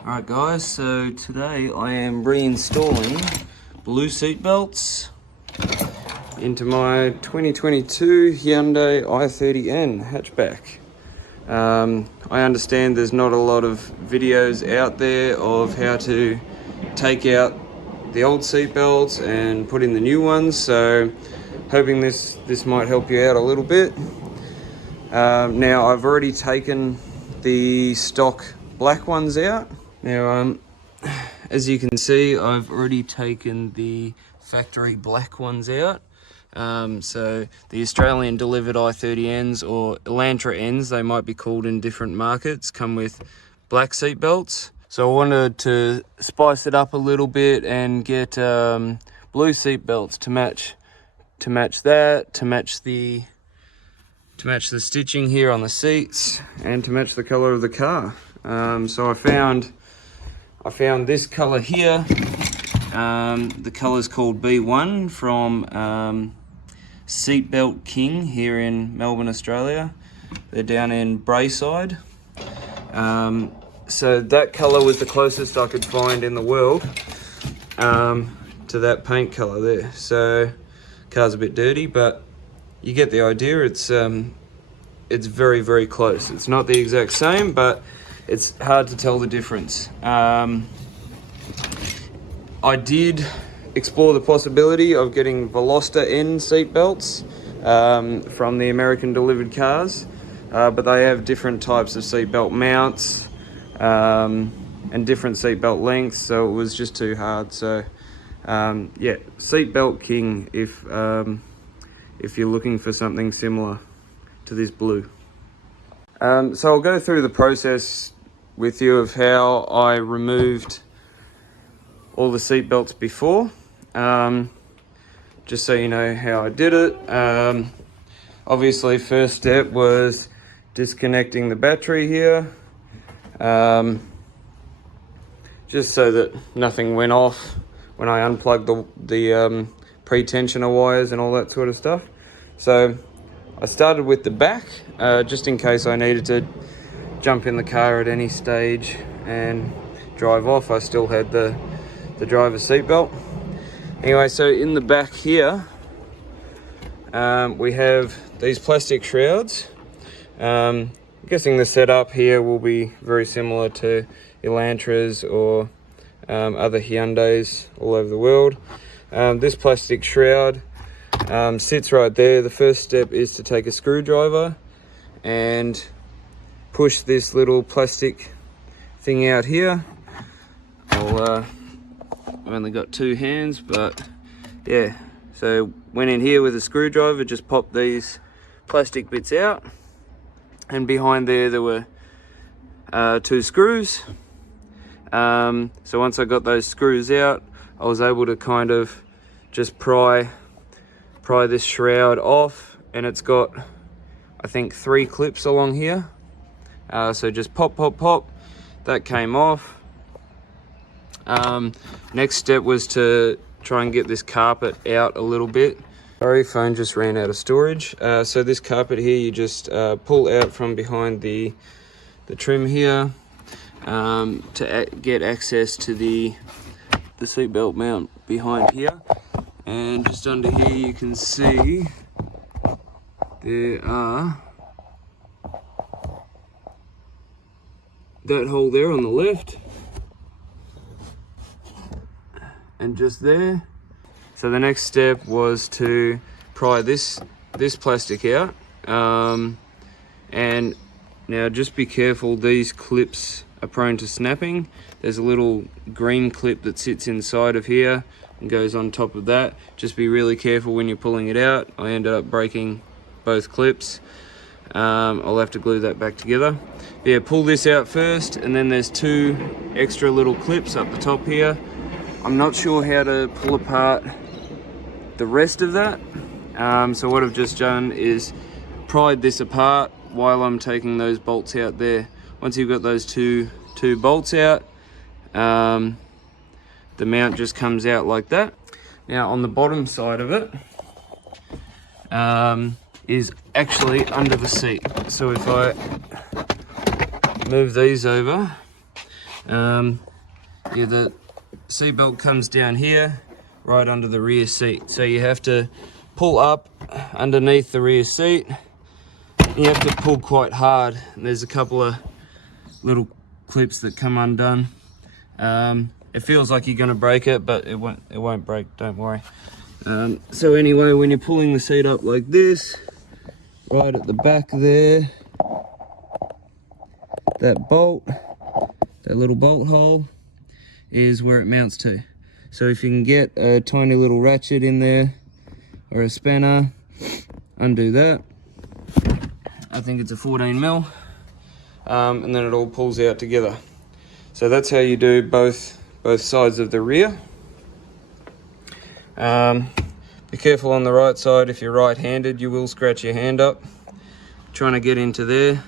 Alright guys, so today I am reinstalling blue seat belts into my 2022 Hyundai i30N hatchback. I understand there's not a lot of videos out there of how to take out the old seat belts and put in the new ones, so hoping this might help you out a little bit. Now I've already taken the stock black ones out. Now, as you can see, I've already taken the factory black ones out. So the Australian delivered i30Ns, or Elantra Ns, they might be called in different markets, come with black seat belts. So I wanted to spice it up a little bit and get blue seat belts to match the stitching here on the seats and to match the color of the car. So I found this color here. The color is called B1 from Seatbelt King here in Melbourne, Australia. They're down in Brayside. So that color was the closest I could find in the world to that paint color there. So car's a bit dirty, but you get the idea. It's very, very close. It's not the exact same, but it's hard to tell the difference. I did explore the possibility of getting Veloster N seat belts from the American delivered cars, but they have different types of seat belt mounts and different seat belt lengths, so it was just too hard. So yeah, Seatbelt King if you're looking for something similar to this blue. So I'll go through the process with you of how I removed all the seat belts before, just so you know how I did it. Obviously, first step was disconnecting the battery here, just so that nothing went off when I unplugged the pre-tensioner wires and all that sort of stuff. So I started with the back, just in case I needed to jump in the car at any stage and drive off. I still had the driver's seat belt. Anyway, so in the back here, we have these plastic shrouds. I'm guessing the setup here will be very similar to Elantras or other Hyundais all over the world. This plastic shroud sits right there. The first step is to take a screwdriver and push this little plastic thing out here. I've only got two hands, but yeah. So went in here with a screwdriver, just popped these plastic bits out, and behind there were two screws. So once I got those screws out, I was able to kind of just pry this shroud off, and it's got, I think, 3 clips along here. So just pop, that came off. Next step was to try and get this carpet out a little bit. Sorry, phone just ran out of storage. So this carpet here, you just pull out from behind the trim here to get access to the seatbelt mount behind here. And just under here you can see there are that hole there on the left, and just there. So the next step was to pry this plastic out, and now just be careful, these clips are prone to snapping. There's a little green clip that sits inside of here and goes on top of that. Just be really careful when you're pulling it out. I ended up breaking both clips. I'll have to glue that back together. Yeah, pull this out first, and then there's 2 extra little clips up the top here. I'm not sure how to pull apart the rest of that. So what I've just done is pried this apart while I'm taking those bolts out there. Once you've got those two bolts out, the mount just comes out like that. Now on the bottom side of it is actually under the seat. So if I move these over, Yeah, the seatbelt comes down here, right under the rear seat. So you have to pull up underneath the rear seat. You have to pull quite hard. There's a couple of little clips that come undone. It feels like you're going to break it, but it won't break, don't worry. So anyway, when you're pulling the seat up like this, right at the back there, that bolt, that little bolt hole is where it mounts to. So if you can get a tiny little ratchet in there or a spanner, undo that. I think it's a 14 mil, and then it all pulls out together. So that's how you do both sides of the rear. Be careful on the right side. If you're right-handed, you will scratch your hand up trying to get into there.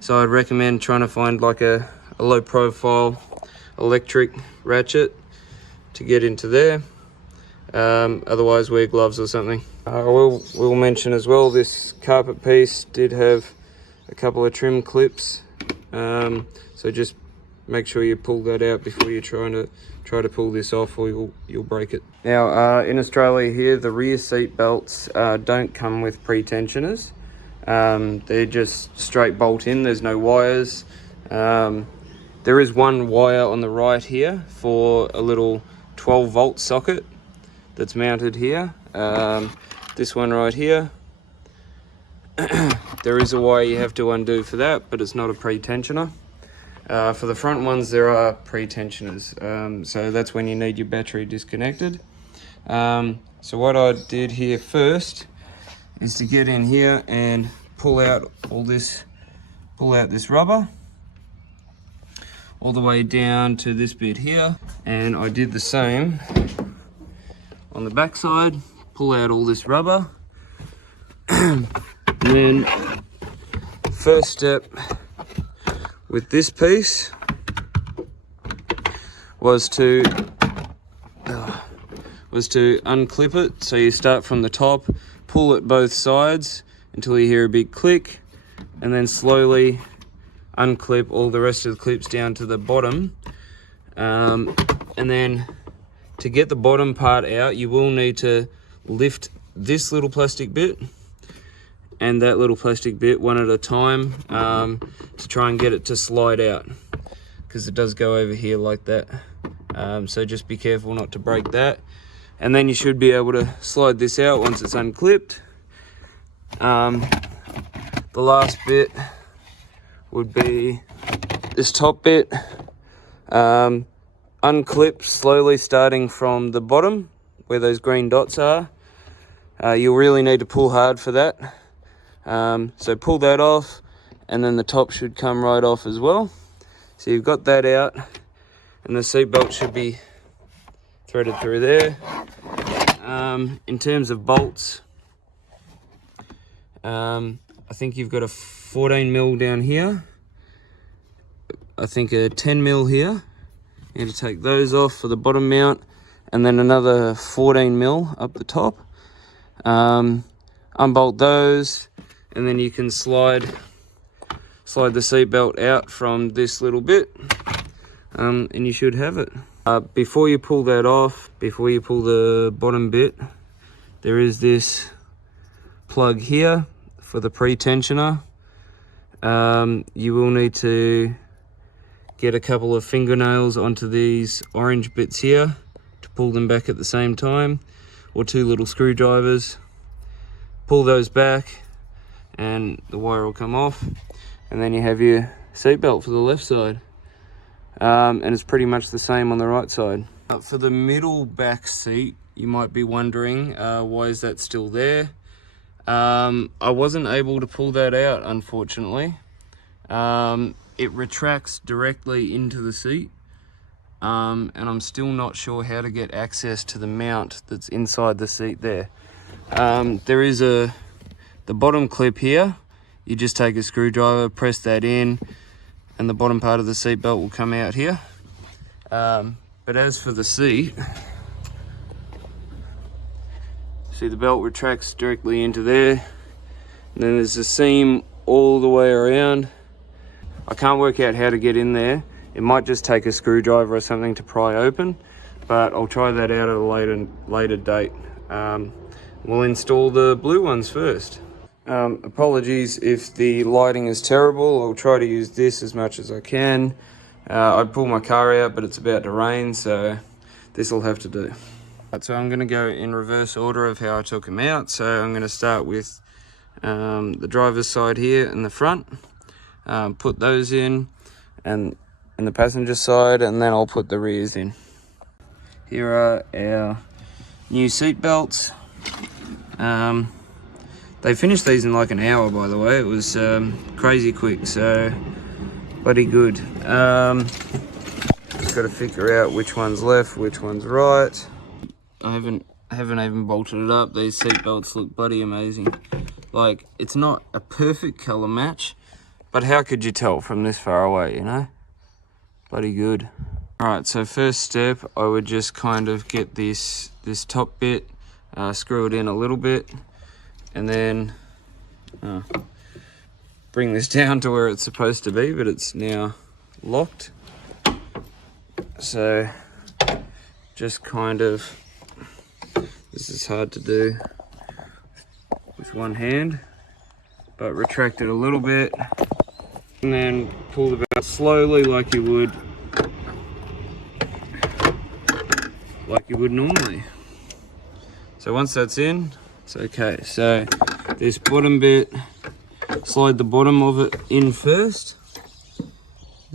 So I'd recommend trying to find like a low profile electric ratchet to get into there. Otherwise wear gloves or something. I will mention as well, this carpet piece did have a couple of trim clips, so just make sure you pull that out before you try to pull this off, or you'll break it. Now in Australia here, the rear seat belts don't come with pre-tensioners. They're just straight bolt in, there's no wires. There is one wire on the right here for a little 12 volt socket that's mounted here. This one right here, there is a wire you have to undo for that, but it's not a pre-tensioner. For the front ones, there are pre-tensioners, so that's when you need your battery disconnected. So what I did here first is to get in here and pull out this rubber all the way down to this bit here, and I did the same on the back side. Pull out all this rubber, and then first step with this piece was to unclip it. So you start from the top, pull it both sides until you hear a big click, and then slowly unclip all the rest of the clips down to the bottom. And then to get the bottom part out, you will need to lift this little plastic bit and that little plastic bit one at a time, to try and get it to slide out, because it does go over here like that. So just be careful not to break that, and then you should be able to slide this out once it's unclipped. The last bit would be this top bit. Unclip slowly, starting from the bottom where those green dots are. You'll really need to pull hard for that. So pull that off, and then the top should come right off as well. So you've got that out, and the seatbelt should be threaded through there. In terms of bolts, I think you've got a 14 mil down here, I think a 10 mil here. You need to take those off for the bottom mount, and then another 14 mil up the top. Unbolt those, and then you can slide the seatbelt out from this little bit, and you should have it. Before you pull that off, before you pull the bottom bit, there is this plug here for the pre-tensioner. You will need to get a couple of fingernails onto these orange bits here to pull them back at the same time, or 2 little screwdrivers. Pull those back and the wire will come off, and then you have your seatbelt for the left side. And it's pretty much the same on the right side. For the middle back seat, you might be wondering, why is that still there? I wasn't able to pull that out, unfortunately. It retracts directly into the seat, and I'm still not sure how to get access to the mount that's inside the seat there. There is the bottom clip here. You just take a screwdriver, press that in, and the bottom part of the seat belt will come out here. But as for the seat, see, the belt retracts directly into there, and then there's a seam all the way around. I can't work out how to get in there. It might just take a screwdriver or something to pry open, but I'll try that out at a later date. We'll install the blue ones first. Apologies if the lighting is terrible. I'll try to use this as much as I can. I'd pull my car out, but it's about to rain, so this will have to do. So I'm going to go in reverse order of how I took them out. So I'm going to start with the driver's side here in the front, put those in, and the passenger side, and then I'll put the rears in. Here are our new seat belts. They finished these in like an hour, by the way. It was crazy quick, so bloody good. Just got to figure out which one's left, which one's right. I haven't even bolted it up. These seat belts look bloody amazing. Like, it's not a perfect color match, but how could you tell from this far away, you know? Bloody good. All right, so first step, I would just kind of get this top bit, screw it in a little bit, and then bring this down to where it's supposed to be, but it's now locked. So just kind of, this is hard to do with one hand, but retract it a little bit and then pull the belt slowly like you would normally. So once that's in, it's okay. So this bottom bit, slide the bottom of it in first.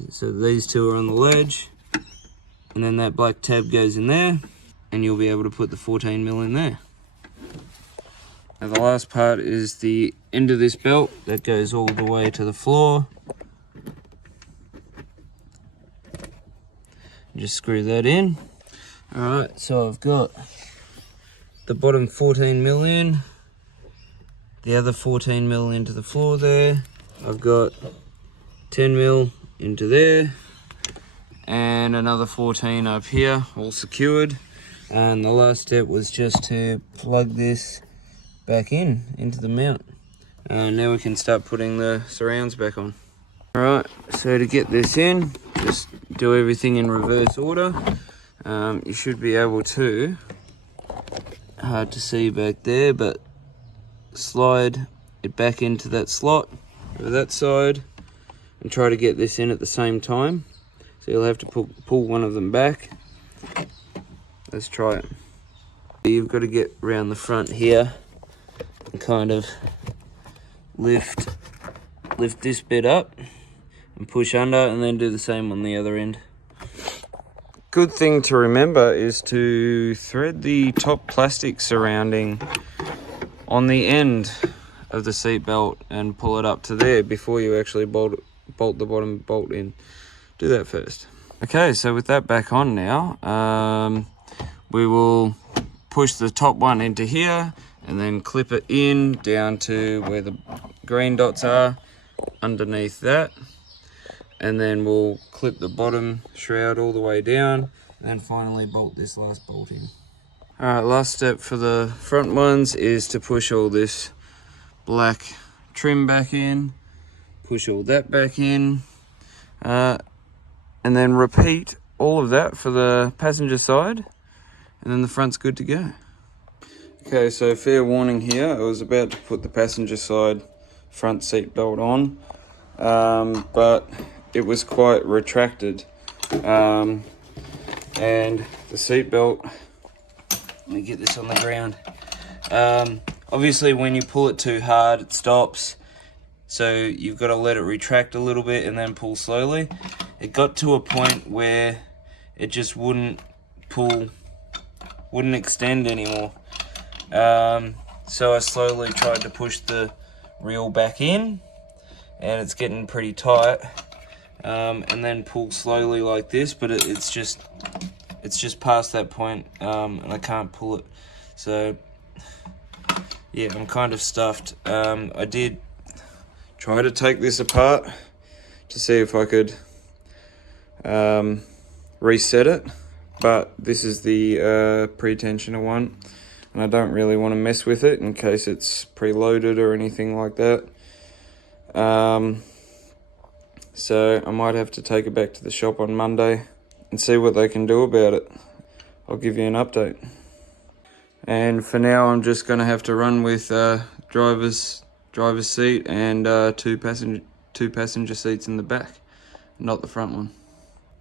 So these two are on the ledge, and then that black tab goes in there, and you'll be able to put the 14mm in there. Now the last part is the end of this belt that goes all the way to the floor. Just screw that in. Alright, so I've got the bottom 14mm in, the other 14mm into the floor there. I've got 10mm into there, and another 14 up here, all secured. And the last step was just to plug this back into the mount. Now we can start putting the surrounds back on. Alright, so to get this in, just do everything in reverse order. You should be able to, hard to see back there, but slide it back into that slot over that side and try to get this in at the same time. So you'll have to pull one of them back. Let's try it. You've got to get around the front here and kind of lift this bit up and push under, and then do the same on the other end. Good thing to remember is to thread the top plastic surrounding on the end of the seat belt and pull it up to there before you actually bolt the bottom bolt in. Do that first. Okay, so with that back on now, we will push the top one into here and then clip it in down to where the green dots are underneath that, and then we'll clip the bottom shroud all the way down and then finally bolt this last bolt in. Alright, last step for the front ones is to push all this black trim back in, push all that back in, and then repeat all of that for the passenger side, and then the front's good to go. Okay, so fair warning here, I was about to put the passenger side front seat belt on, but it was quite retracted, and the seat belt, let me get this on the ground. Obviously when you pull it too hard it stops, so you've got to let it retract a little bit and then pull slowly. It got to a point where it just wouldn't extend anymore. So I slowly tried to push the reel back in, and it's getting pretty tight, and then pull slowly like this, but it's just past that point, and I can't pull it. So yeah, I'm kind of stuffed. I did try to take this apart to see if I could reset it, but this is the pre-tensioner one, and I don't really want to mess with it in case it's preloaded or anything like that. so I might have to take it back to the shop on Monday and see what they can do about it. I'll give you an update. And for now, I'm just going to have to run with driver's seat and two passenger seats in the back, not the front one.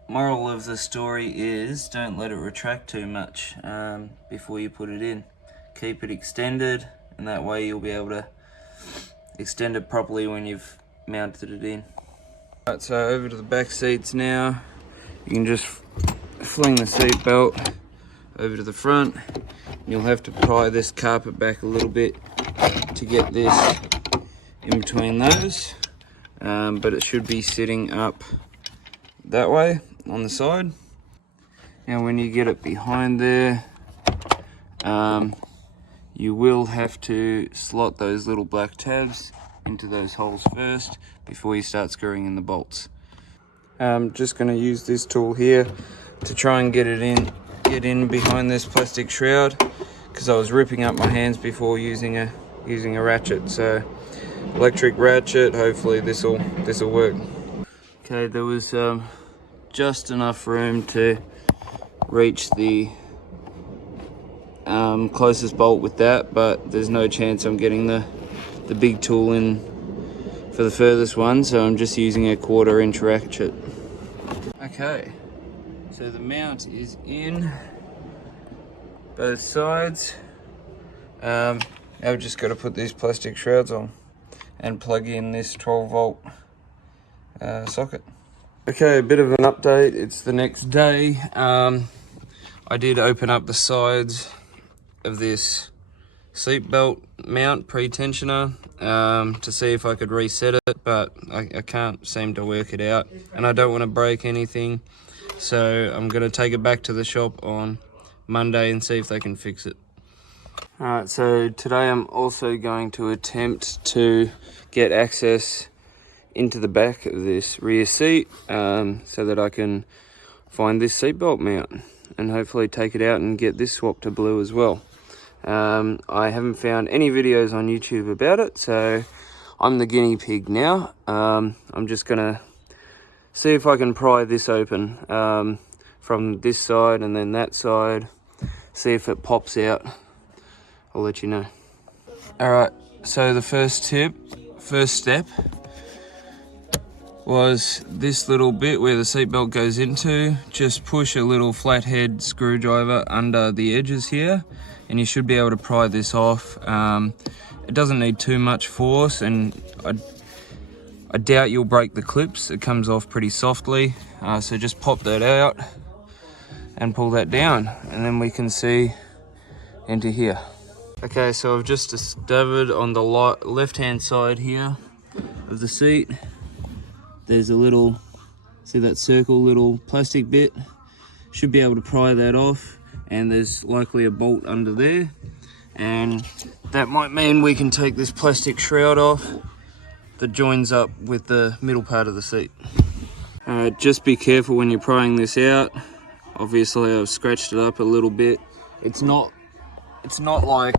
Moral of the story is don't let it retract too much before you put it in. Keep it extended, and that way you'll be able to extend it properly when you've mounted it in. Right, so over to the back seats now. You can just fling the seat belt over to the front. You'll have to pry this carpet back a little bit to get this in between those, but it should be sitting up that way on the side. Now when you get it behind there, you will have to slot those little black tabs into those holes first before you start screwing in the bolts. I'm just going to use this tool here to try and get in behind this plastic shroud, because I was ripping up my hands before using a ratchet. So electric ratchet, hopefully this will work. Okay, there was just enough room to reach the closest bolt with that, but there's no chance I'm getting the big tool in for the furthest one, so I'm just using a 1/4 inch ratchet. Okay, so the mount is in both sides. Now we've just got to put these plastic shrouds on and plug in this 12 volt socket. Okay, a bit of an update. It's the next day. I did open up the sides of this seatbelt mount pre-tensioner to see if I could reset it, but I can't seem to work it out, and I don't want to break anything, so I'm going to take it back to the shop on Monday and see if they can fix it. Alright, so today I'm also going to attempt to get access into the back of this rear seat so that I can find this seatbelt mount and hopefully take it out and get this swapped to blue as well. I haven't found any videos on YouTube about it, so I'm the guinea pig now. I'm just gonna see if I can pry this open from this side and then that side, see if it pops out. I'll let you know. Alright, so the first step was this little bit where the seatbelt goes into. Just push a little flathead screwdriver under the edges here, and you should be able to pry this off. It doesn't need too much force, and I doubt you'll break the clips. It comes off pretty softly, so just pop that out and pull that down, and then we can see into here. Okay, so I've just discovered on the left hand side here of the seat, there's a little, see that circle little plastic bit? Should be able to pry that off, and there's likely a bolt under there, and that might mean we can take this plastic shroud off that joins up with the middle part of the seat. Just be careful when you're prying this out. Obviously I've scratched it up a little bit. It's not like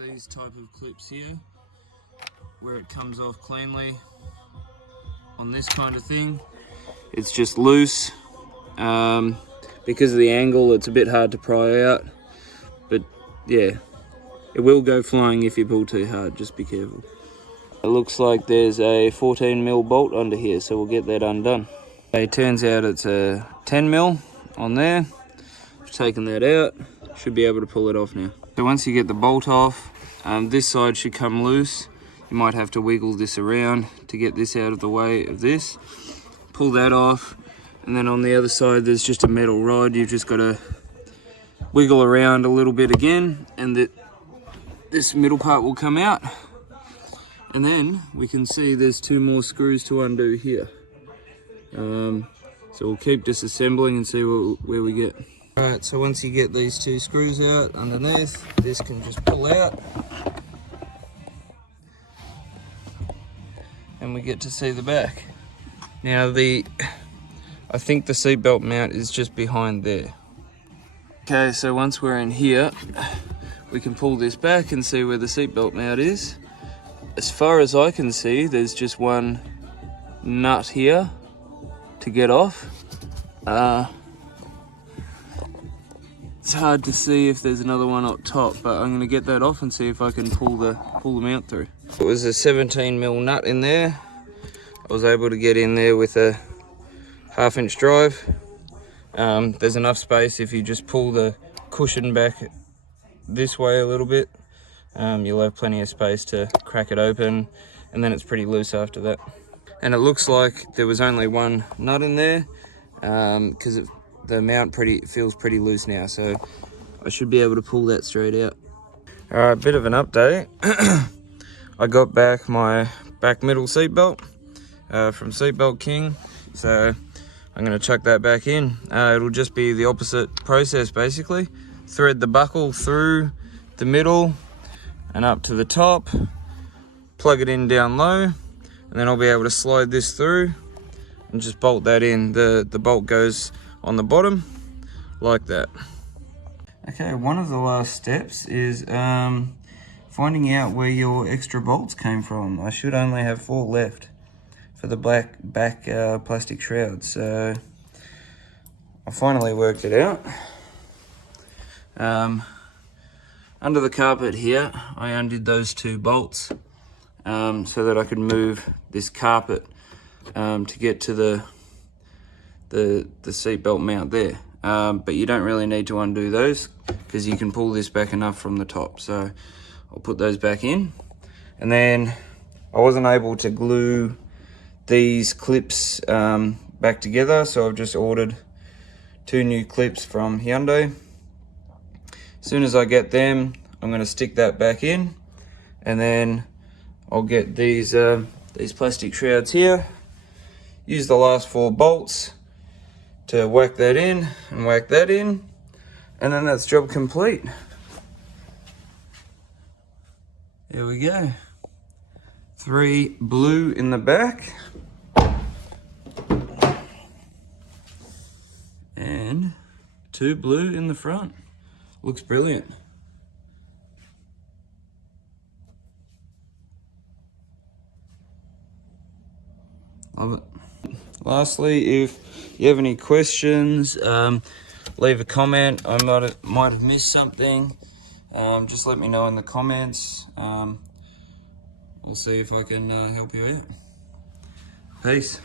these type of clips here where it comes off cleanly on this kind of thing. It's just loose. Because of the angle, it's a bit hard to pry out, but yeah, it will go flying if you pull too hard. Just be careful. It looks like there's a 14mm bolt under here, so we'll get that undone. It turns out it's a 10mm on there. I've taken that out, should be able to pull it off now. So once you get the bolt off, this side should come loose. You might have to wiggle this around to get this out of the way of this. Pull that off, and then on the other side there's just a metal rod. You've just got to wiggle around a little bit again, and this middle part will come out. And then we can see there's 2 more screws to undo here. So we'll keep disassembling and see where we get. Alright, so once you get these 2 screws out underneath, this can just pull out. And we get to see the back. Now I think the seatbelt mount is just behind there. Okay, so once we're in here, we can pull this back and see where the seatbelt mount is. As far as I can see, there's just one nut here to get off. It's hard to see if there's another one up top, but I'm gonna get that off and see if I can pull the mount through. It was a 17mm nut in there. I was able to get in there with a 1/2-inch drive. There's enough space if you just pull the cushion back this way a little bit. You'll have plenty of space to crack it open, and then it's pretty loose after that. And it looks like there was only one nut in there, because the mount feels pretty loose now, so I should be able to pull that straight out. All right, bit of an update. I got back my back middle seat belt from Seatbelt King, so I'm going to chuck that back in. It'll just be the opposite process basically. Thread the buckle through the middle and up to the top, plug it in down low, and then I'll be able to slide this through and just bolt that in. The bolt goes on the bottom like that. Okay, one of the last steps is finding out where your extra bolts came from. I should only have 4 left for the back plastic shroud, so I finally worked it out. Under the carpet here, I undid those 2 bolts so that I could move this carpet to get to the seatbelt mount there. But you don't really need to undo those because you can pull this back enough from the top. So I'll put those back in. And then I wasn't able to glue these clips back together, so I've just ordered 2 new clips from Hyundai. As soon as I get them, I'm going to stick that back in, and then I'll get these plastic shrouds here, use the last 4 bolts to whack that in and whack that in, and then that's job complete. There we go. 3 blue in the back and 2 blue in the front. Looks brilliant. Love it. Lastly, if you have any questions, leave a comment. I might have missed something. Just let me know in the comments. We'll see if I can help you out. Peace.